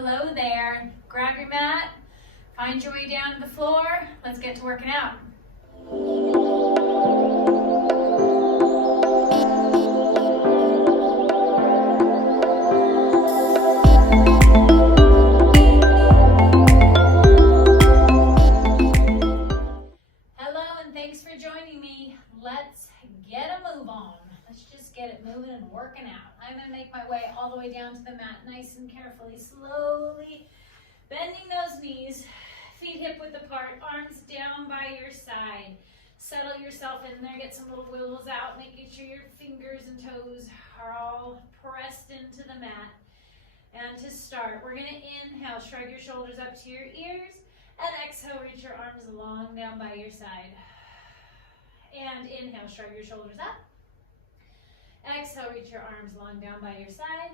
Hello there. Grab your mat, find your way down to the floor. Let's get to working out. Hello and thanks for joining me. Let's get a move on. Let's just get it moving and working out. I'm going to make my way all the way down to the mat nice and carefully, slowly bending those knees, feet hip width apart, arms down by your side. Settle yourself in there, get some little wiggles out, making sure your fingers and toes are all pressed into the mat. And to start, we're going to inhale, shrug your shoulders up to your ears, and exhale, reach your arms long down by your side. And inhale, shrug your shoulders up. Exhale, reach your arms long down by your side.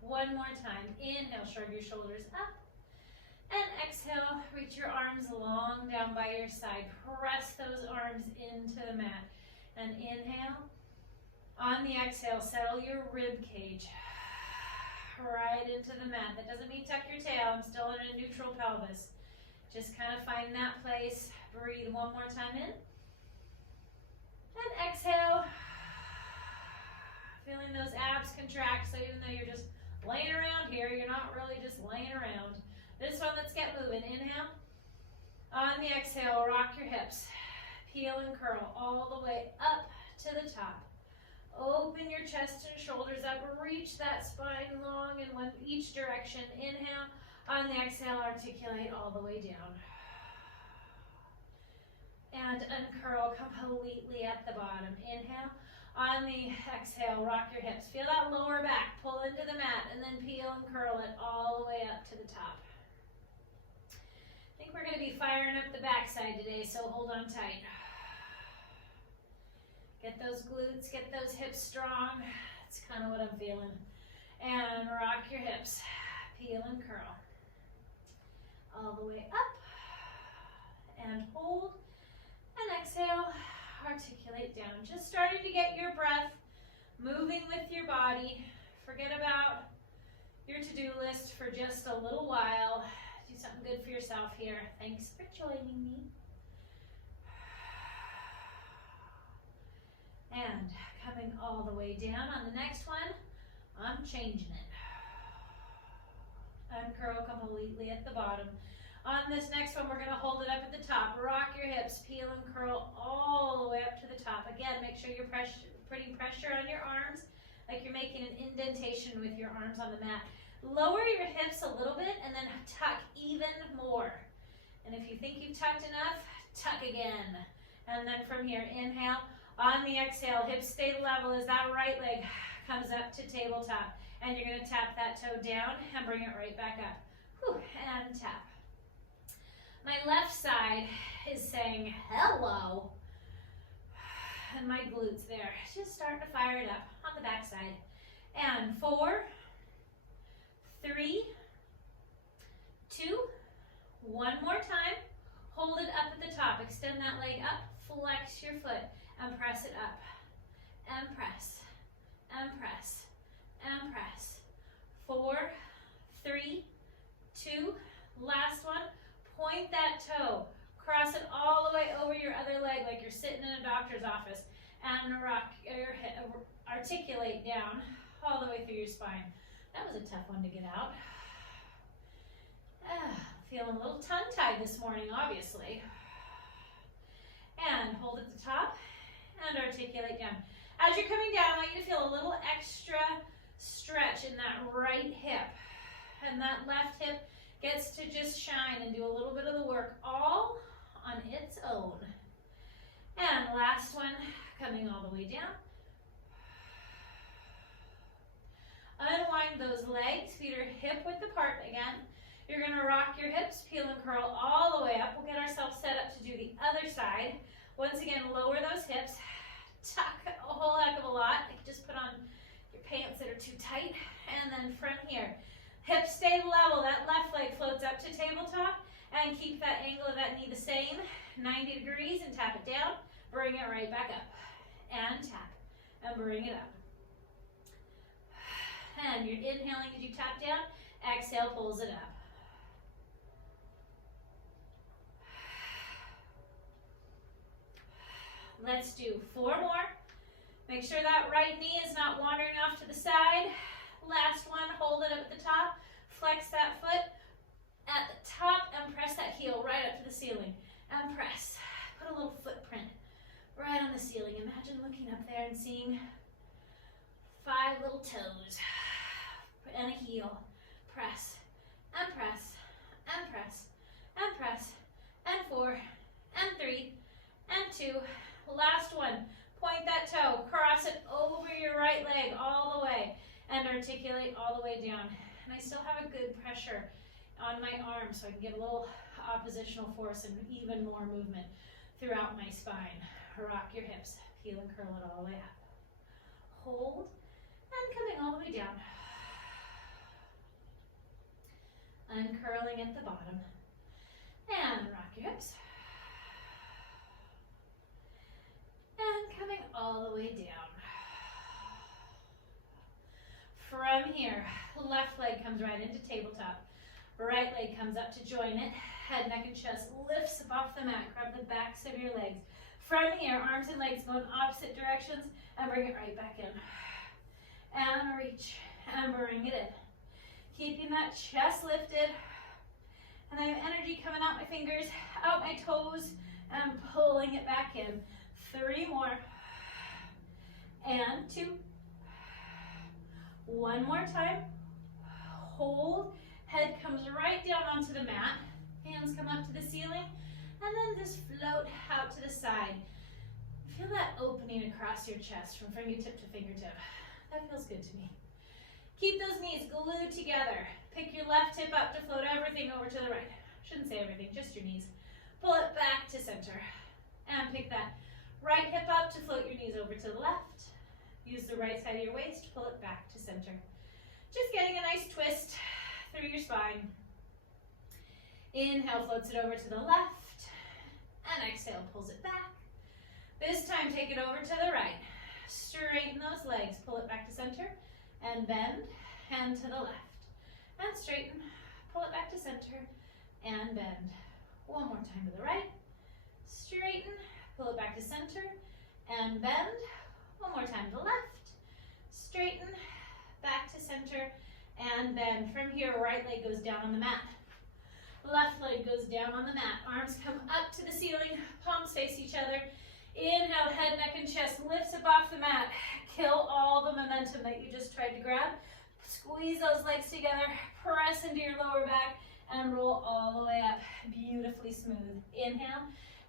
One more time. Inhale, shrug your shoulders up. And exhale, reach your arms long down by your side. Press those arms into the mat. And inhale. On the exhale, settle your rib cage right into the mat. That doesn't mean tuck your tail. I'm still in a neutral pelvis. Just kind of find that place. Breathe one more time in. And exhale. Feeling those abs contract, so even though you're just laying around here, you're not really just laying around. This one, let's get moving. Inhale. On the exhale, rock your hips. Peel and curl all the way up to the top. Open your chest and shoulders up. Reach that spine long in each direction. Inhale. On the exhale, articulate all the way down. And uncurl completely at the bottom. Inhale. On the exhale, rock your hips. Feel that lower back. Pull into the mat and then peel and curl it all the way up to the top. I think we're going to be firing up the backside today, so hold on tight. Get those glutes, get those hips strong. That's kind of what I'm feeling. And rock your hips. Peel and curl. All the way up. And hold. And exhale. Articulate down. Just starting to get your breath moving with your body. Forget about your to-do list for just a little while. Do something good for yourself here. Thanks for joining me. And coming all the way down on the next one, I'm changing it. Uncurl completely at the bottom. On this next one, we're going to hold it up at the top. Rock your hips, peel and curl all the way up to the top. Again, make sure you're putting pressure on your arms, like you're making an indentation with your arms on the mat. Lower your hips a little bit and then tuck even more. And if you think you've tucked enough, tuck again. And then from here, inhale. On the exhale, hips stay level as that right leg comes up to tabletop. And you're going to tap that toe down and bring it right back up. Whew, and tap. My left side is saying hello. And my glutes there. Just starting to fire it up on the back side. And 4, 3, 2, one more time. Hold it up at the top. Extend that leg up. Flex your foot and press it up. And press. And press. And press. 4, 3, 2, last one. Point that toe, cross it all the way over your other leg like you're sitting in a doctor's office, and rock your hip, articulate down all the way through your spine. That was a tough one to get out. Feeling a little tongue-tied this morning, obviously. And hold at the top and articulate down. As you're coming down, I want you to feel a little extra stretch in that right hip, and that left hip gets to just shine and do a little bit of the work all on its own. And last one, coming all the way down. Unwind those legs, feet are hip width apart again. You're going to rock your hips, peel and curl all the way up. We'll get ourselves set up to do the other side. Once again, lower those hips, tuck a whole heck of a lot. Like just put on your pants that are too tight. And then from here, hips stay level, that left leg floats up to tabletop, and keep that angle of that knee the same, 90 degrees, and tap it down, bring it right back up, and tap, and bring it up. And you're inhaling as you tap down, Exhale, pulls it up. Let's do 4 more. Make sure that right knee is not wandering off to the side. Last one, hold it up at the top. Flex that foot at the top and press that heel right up to the ceiling. And press. Put a little footprint right on the ceiling. Imagine looking up there and seeing 5 little toes and a heel. Press and press and press and press and 4 and 3 and 2. Last one. Point that toe, cross it over your right leg all the way, and articulate all the way down. And I still have a good pressure on my arms, so I can get a little oppositional force and even more movement throughout my spine. Rock your hips, peel and curl it all the way up. Hold, and coming all the way down. Uncurling at the bottom. And rock your hips. And coming all the way down. From here, left leg comes right into tabletop. Right leg comes up to join it. Head, neck, and chest lifts up off the mat. Grab the backs of your legs. From here, arms and legs go in opposite directions and bring it right back in. And reach and bring it in. Keeping that chest lifted. And I have energy coming out my fingers, out my toes, and pulling it back in. 3 more. And 2. 1 more time. Hold. Head comes right down onto the mat. Hands come up to the ceiling. And then just float out to the side. Feel that opening across your chest from fingertip to fingertip. That feels good to me. Keep those knees glued together. Pick your left hip up to float everything over to the right. Shouldn't say everything, just your knees. Pull it back to center. And pick that right hip up to float your knees over to the left. Use the right side of your waist, pull it back to center. Just getting a nice twist through your spine. Inhale, floats it over to the left. And exhale, pulls it back. This time, take it over to the right. Straighten those legs, pull it back to center. And bend, hand to the left. And straighten, pull it back to center. And bend. 1 more time to the right. Straighten, pull it back to center. And bend. 1 more time to the left. Straighten, back to center. And bend. From here, right leg goes down on the mat. Left leg goes down on the mat. Arms come up to the ceiling. Palms face each other. Inhale, head, neck, and chest lifts up off the mat. Kill all the momentum that you just tried to grab. Squeeze those legs together. Press into your lower back and roll all the way up. Beautifully smooth. Inhale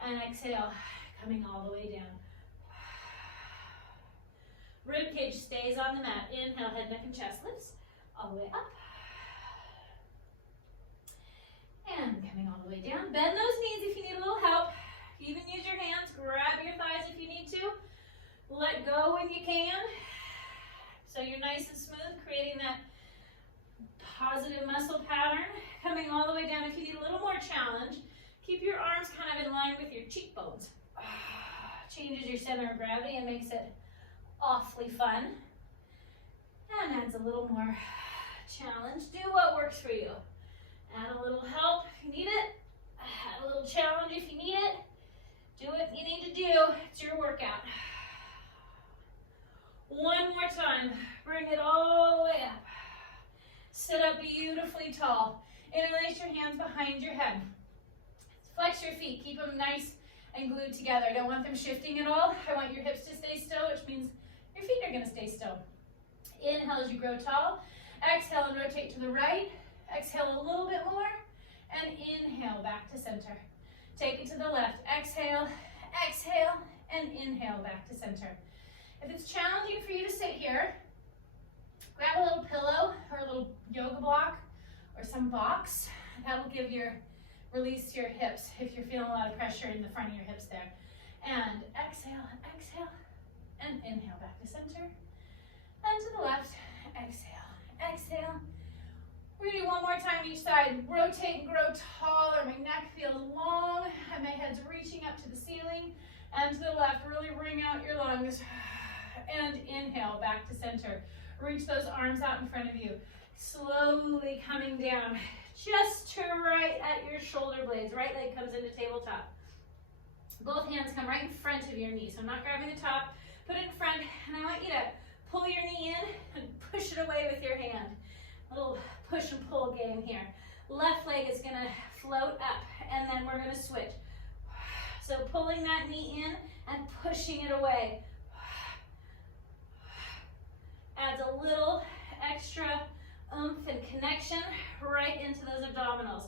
and exhale, coming all the way down. Rib cage stays on the mat. Inhale, head, neck, and chest lifts all the way up. And coming all the way down. Bend those knees if you need a little help. Even use your hands. Grab your thighs if you need to. Let go when you can. So you're nice and smooth, creating that positive muscle pattern. Coming all the way down. If you need a little more challenge, keep your arms kind of in line with your cheekbones. Changes your center of gravity and makes it awfully fun. And adds a little more challenge. Do what works for you. Add a little help if you need it. Add a little challenge if you need it. Do what you need to do. It's your workout. 1 more time. Bring it all the way up. Sit up beautifully tall. Interlace your hands behind your head. Flex your feet. Keep them nice and glued together. I don't want them shifting at all. I want your hips to stay still, which means your feet are going to stay still. Inhale as you grow tall. Exhale and rotate to the right. Exhale a little bit more. And inhale back to center. Take it to the left. Exhale, exhale, and inhale back to center. If it's challenging for you to sit here, grab a little pillow or a little yoga block or some box. That'll give release your hips if you're feeling a lot of pressure in the front of your hips there. And exhale, exhale, and inhale back to center. And to the left, exhale, exhale. We're gonna do 1 more time each side. Rotate and grow taller. My neck feels long and my head's reaching up to the ceiling. And to the left, really wring out your lungs. And inhale back to center. Reach those arms out in front of you. Slowly coming down just to right at your shoulder blades. Right leg comes into tabletop. Both hands come right in front of your knee. So I'm not grabbing the top, put it in front, and I want you to pull your knee in and push it away with your hand. A little push and pull game here. Left leg is gonna float up, and then we're gonna switch. So pulling that knee in and pushing it away. Adds a little extra oomph and connection right into those abdominals.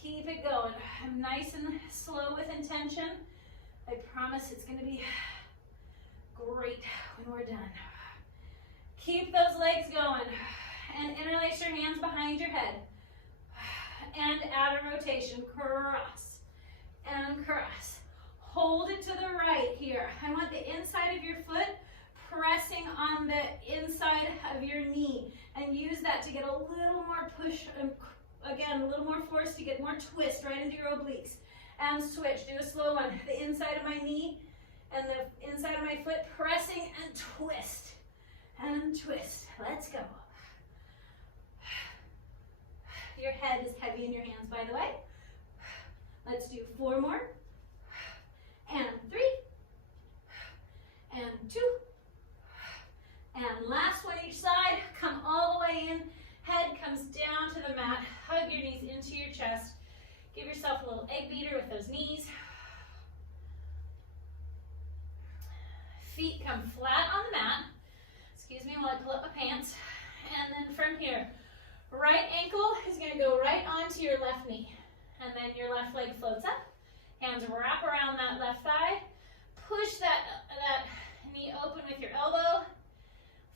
Keep it going. I'm nice and slow with intention. I promise it's going to be great when we're done. Keep those legs going and interlace your hands behind your head. And add a rotation. Cross and cross. Hold it to the right here. I want the inside of your foot pressing on the inside of your knee, and use that to get a little more push, and again, a little more force to get more twist right into your obliques. And switch, do a slow one. The inside of my knee and the inside of my foot pressing and twist. And twist. Let's go. Your head is heavy in your hands, by the way. Let's do 4 more. And 3. And 2. And last one each side. Come all the way in. Head comes down to the mat. Hug your knees into your chest. Give yourself a little egg beater with those knees. Feet come flat on the mat. Excuse me while I pull up my pants. And then from here, right ankle is going to go right onto your left knee. And then your left leg floats up. Hands wrap around that left thigh. Push that knee open with your elbow.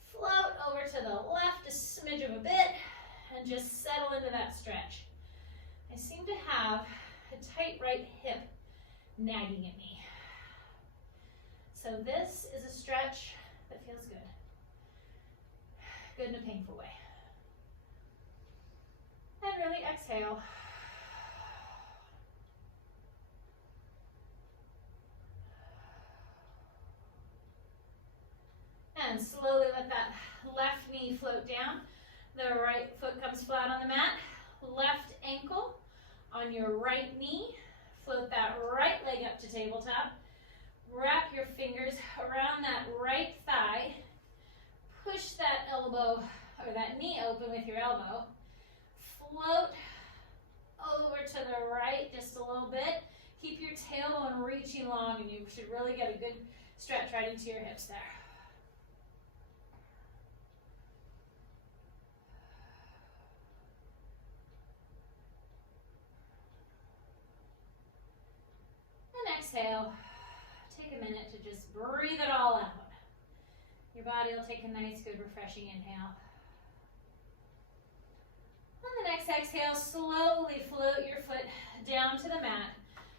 Float over to the left a smidge of a bit and just settle into that stretch. I seem to have a tight right hip nagging at me. So this is a stretch that feels good. Good in a painful way. And really exhale. And slowly let that left knee float down. The right foot comes flat on the mat. Left ankle on your right knee. Float that right leg up to tabletop. Wrap your fingers around that right thigh. Push that elbow or that knee open with your elbow. Float over to the right just a little bit. Keep your tailbone reaching long, and you should really get a good stretch right into your hips there. Exhale. Take a minute to just breathe it all out. Your body will take a nice, good, refreshing inhale. On the next exhale, slowly float your foot down to the mat.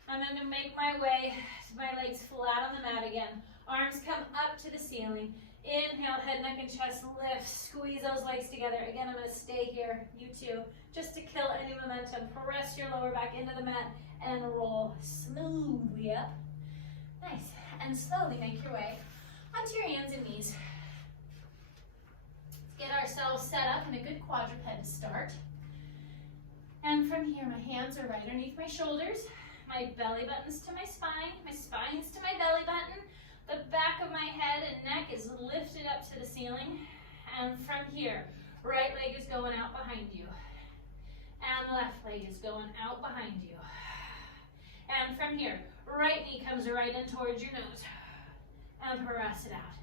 I'm going to make my way to my legs flat on the mat again. Arms come up to the ceiling. Inhale, head, neck, and chest lift. Squeeze those legs together. Again, I'm going to stay here, you too, just to kill any momentum. Press your lower back into the mat and roll smoothly up. Nice. And slowly make your way onto your hands and knees. Let's get ourselves set up in a good quadruped to start. And from here, my hands are right underneath my shoulders. My belly button's to my spine's to my belly button. The back of my head and neck is lifted up to the ceiling. And from here, right leg is going out behind you. And left leg is going out behind you. And from here, right knee comes right in towards your nose. And press it out.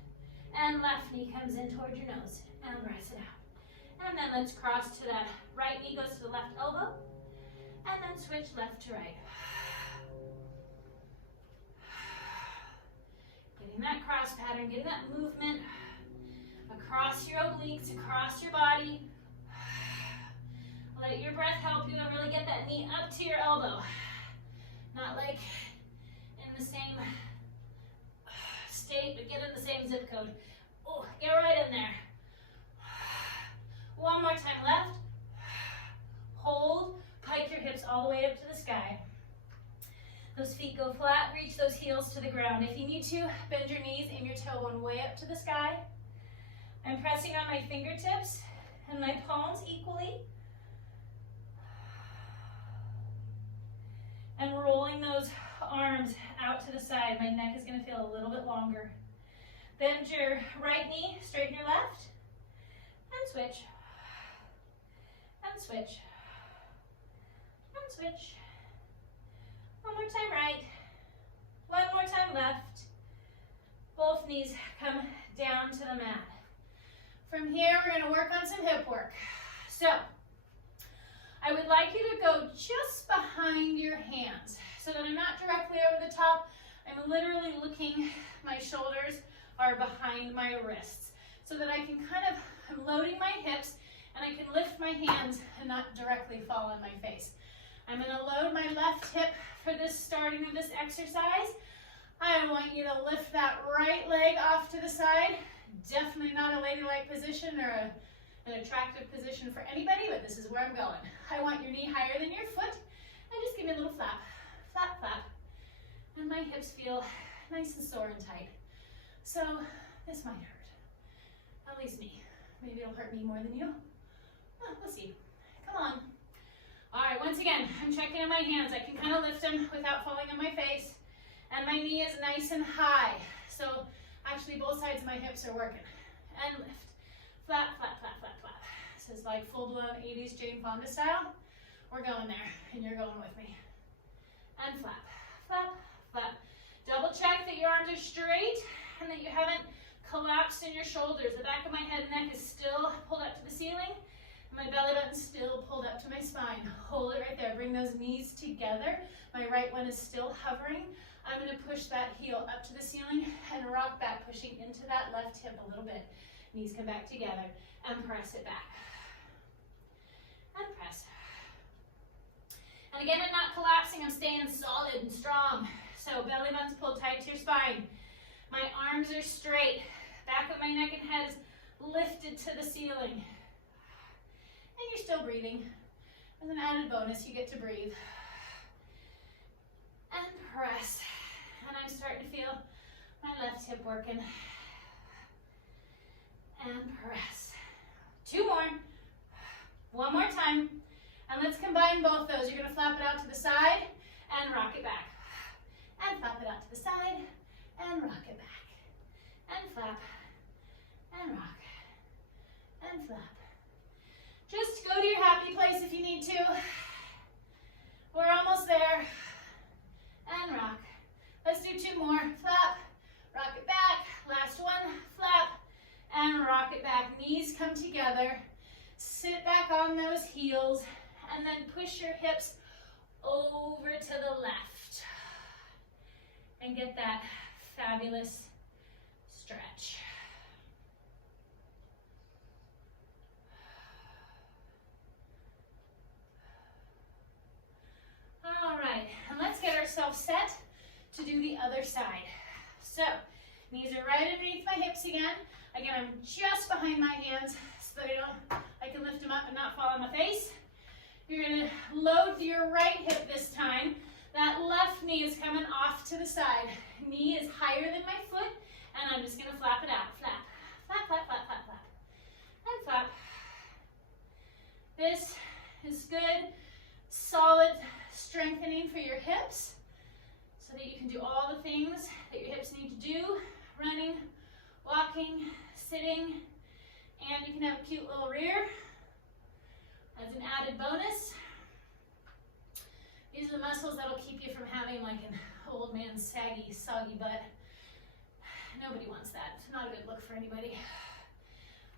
And left knee comes in towards your nose. And press it out. And then let's cross to that right knee goes to the left elbow. And then switch left to right. Getting that cross pattern, getting that movement across your obliques, across your body. Let your breath help you and really get that knee up to your elbow. Not like in the same state, but get in the same zip code. Oh, get right in there. One more time left. Hold, pike your hips all the way up to the sky. Those feet go flat, reach those heels to the ground. If you need to, bend your knees, aim your tailbone way up to the sky. I'm pressing on my fingertips and my palms equally. those arms out to the side. My neck is gonna feel a little bit longer. Bend your right knee, straighten your left, and switch, and switch, and switch. One more time right, one more time left. Both knees come down to the mat. From here, we're gonna work on some hip work. So, I would like you to go just behind your hands so that I'm not directly over the top. I'm literally looking, my shoulders are behind my wrists so that I can I'm loading my hips and I can lift my hands and not directly fall on my face. I'm gonna load my left hip for this starting of this exercise. I want you to lift that right leg off to the side. Definitely not a ladylike position or an attractive position for anybody, but this is where I'm going. I want your knee higher than your foot, and just give me a little flap, flap, flap. And my hips feel nice and sore and tight. So this might hurt, at least me. Maybe it'll hurt me more than you. Oh, we'll see. Come on. All right, once again, I'm checking in my hands. I can kind of lift them without falling on my face, and my knee is nice and high. So actually both sides of my hips are working. And lift. Flap, flap, flap, flap, flap. This is like full-blown 80s Jane Fonda style. We're going there, and you're going with me. And flap, flap, flap. Double check that your arms are straight and that you haven't collapsed in your shoulders. The back of my head and neck is still pulled up to the ceiling, and my belly button's still pulled up to my spine. Hold it right there. Bring those knees together. My right one is still hovering. I'm going to push that heel up to the ceiling and rock back, pushing into that left hip a little bit. Knees come back together and press it back. And press. And again, I'm not collapsing. I'm staying solid and strong. So belly button's pulled tight to your spine. My arms are straight. Back of my neck and head is lifted to the ceiling. And you're still breathing. As an added bonus, you get to breathe. And press. And I'm starting to feel my left hip working. And press. Two more. One more time. And let's combine both those. You're going to flap it out to the side and rock it back. And flap it out to the side and rock it back. And flap and rock and flap. Just go to your happy place if you need to. We're almost there. And rock. Let's do two more. Flap, rock it back. Last one. Flap and rock it back. Knees come together. Sit back on those heels and then push your hips over to the left. And get that fabulous stretch. All right, and let's get ourselves set to do the other side. So, knees are right underneath my hips again. Again, I'm just behind my hands so that I can lift them up and not fall on my face. You're gonna load your right hip this time. That left knee is coming off to the side. Knee is higher than my foot, and I'm just gonna flap it out. Flap, flap, flap, flap, flap, flap, and flap. This is good, solid strengthening for your hips so that you can do all the things that your hips need to do. Running, walking, sitting, and you can have a cute little rear as an added bonus. These are the muscles that'll keep you from having like an old man's saggy, soggy butt. Nobody wants that. It's not a good look for anybody.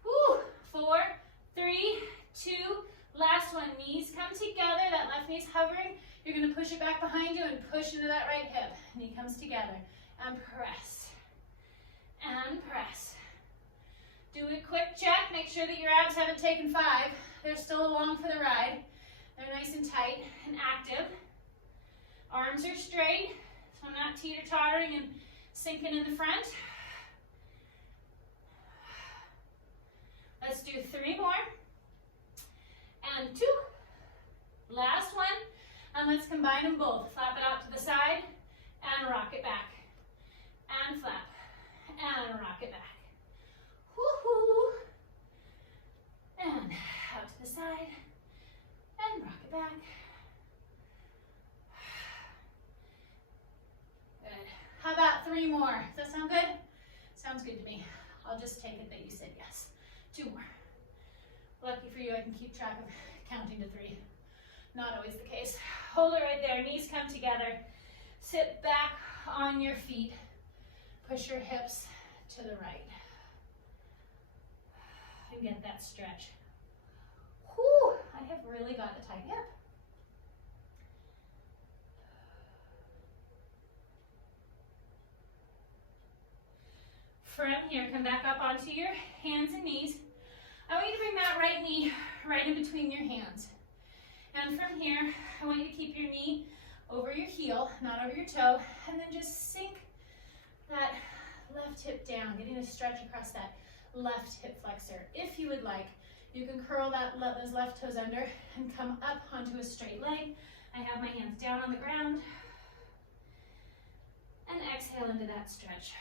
Woo! 4, 3, 2, last one. Knees come together. That left knee's hovering. You're going to push it back behind you and push into that right hip. Knee comes together. And press. And press. Do a quick check. Make sure that your abs haven't taken 5. They're still along for the ride. They're nice and tight and active. Arms are straight, so I'm not teeter-tottering and sinking in the front. Let's do 3 more. And 2. Last one. And let's combine them both. Flap it out to the side and rock it back. And flap. And rock it back. Woo-hoo. And out to the side. And rock it back. 3 more. Does that sound good? Sounds good to me. I'll just take it that you said yes. 2 more. Lucky for you, I can keep track of counting to 3. Not always the case. Hold it right there. Knees come together. Sit back on your feet. Push your hips to the right. And get that stretch. Whew, I have really got a tight hip. From here, come back up onto your hands and knees. I want you to bring that right knee right in between your hands. And from here, I want you to keep your knee over your heel, not over your toe, and then just sink that left hip down, getting a stretch across that left hip flexor. If you would like, you can curl those left toes under and come up onto a straight leg. I have my hands down on the ground. And exhale into that stretch.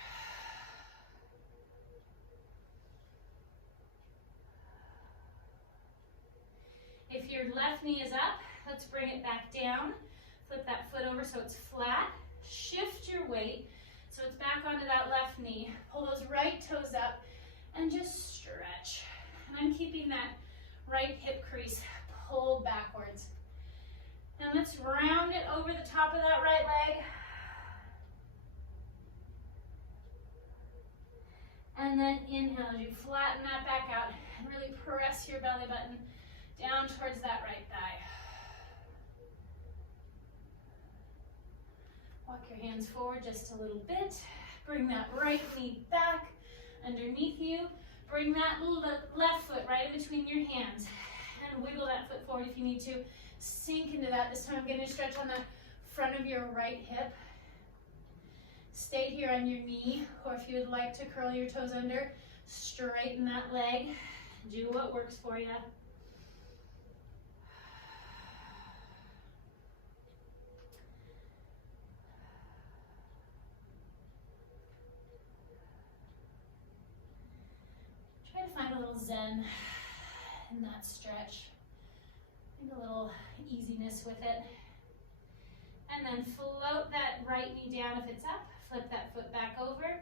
If your left knee is up, let's bring it back down. Flip that foot over so it's flat. Shift your weight so it's back onto that left knee. Pull those right toes up and just stretch. And I'm keeping that right hip crease pulled backwards. And let's round it over the top of that right leg. And then inhale as you flatten that back out and really press your belly button down towards that right thigh. Walk your hands forward just a little bit. Bring that right knee back underneath you. Bring that left foot right in between your hands. And wiggle that foot forward if you need to. Sink into that. This time I'm getting a stretch on the front of your right hip. Stay here on your knee, or if you would like to curl your toes under, straighten that leg. Do what works for you. Try to find a little zen in that stretch. Find a little easiness with it. And then float that right knee down if it's up. Flip that foot back over.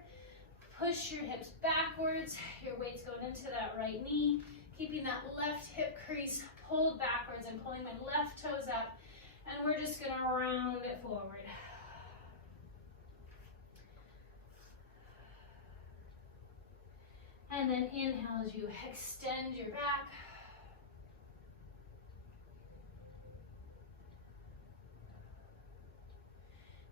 Push your hips backwards. Your weight's going into that right knee. Keeping that left hip crease pulled backwards. I'm pulling my left toes up. And we're just going to round it forward. And then inhale as you extend your back.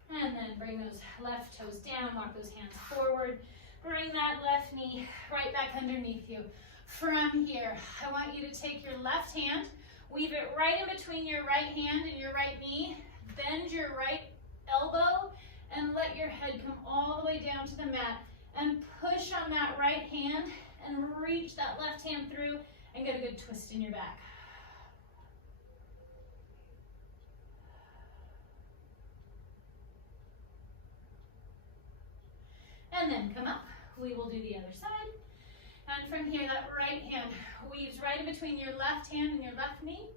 And then bring those left toes down, walk those hands forward. Bring that left knee right back underneath you. From here, I want you to take your left hand, weave it right in between your right hand and your right knee. Bend your right elbow and let your head come all the way down to the mat. And push on that right hand and reach that left hand through and get a good twist in your back. And then come up. We will do the other side. And from here, that right hand weaves right in between your left hand and your left knee.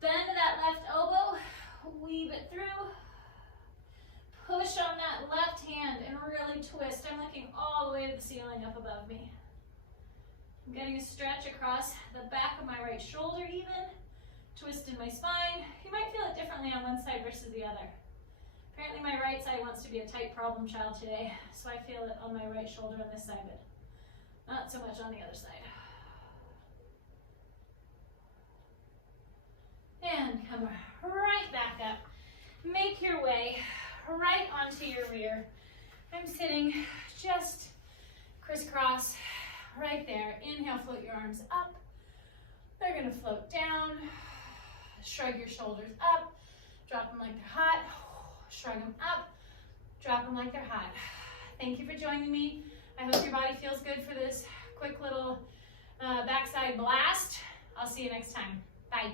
Bend that left elbow, weave it through. Push on that left hand and really twist. I'm looking all the way to the ceiling up above me. I'm getting a stretch across the back of my right shoulder even. Twist in my spine. You might feel it differently on one side versus the other. Apparently my right side wants to be a tight problem child today, so I feel it on my right shoulder on this side, but not so much on the other side. And come right back up. Make your way right onto your rear. I'm sitting just crisscross right there. Inhale, float your arms up. They're gonna float down. Shrug your shoulders up. Drop them like they're hot. Shrug them up, drop them like they're hot. Thank you for joining me. I hope your body feels good for this quick little backside blast. I'll see you next time. Bye.